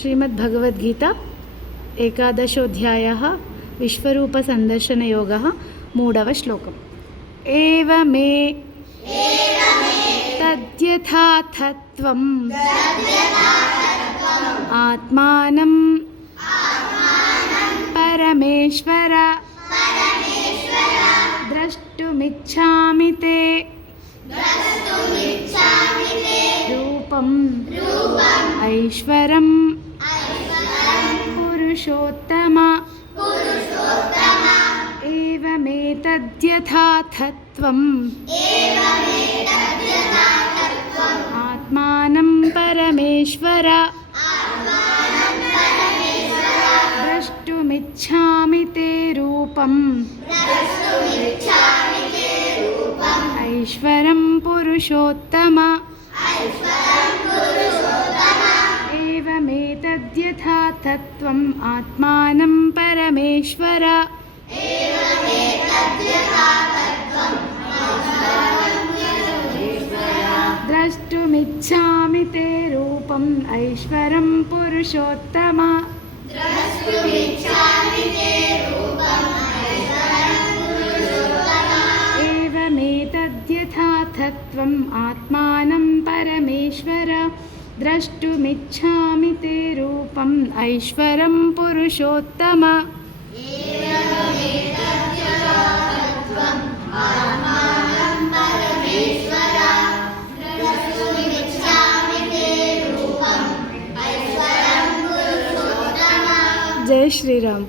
श्रीमद्भगवद्गीता एकादशोऽध्यायः विश्वरूपसन्दर्शनयोगः मूढव श्लोकम्। एवमे तद्यथाथत्वम् आत्मानं परमेश्वर द्रष्टुमिच्छामि ते रूपम् ऐश्वरं पुरुषोत्तम। एवमेतद्यथाथत्वम् आत्मानं परमेश्वर द्रष्टुमिच्छामि ते रूपम् ऐश्वरं पुरुषोत्तम। एवमेतद्यथाथत्वम् आत्मानं परमेश्वर द्रष्टुमिच्छामि ते रूपम् ऐश्वरं पुरुषोत्तम। एवमेतद्यथाथत्वम् आत्मानं परमेश्वर द्रष्टुमिच्छामि ते रूपम् ऐश्वरं पुरुषोत्तम। जय श्री राम।